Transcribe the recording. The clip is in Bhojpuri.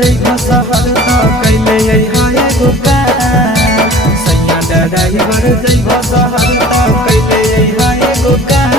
जइबो शहर त कैले अइहा एगो काम सैया ड्राइवर जइबो शहर त कैले अइहा एगो काम।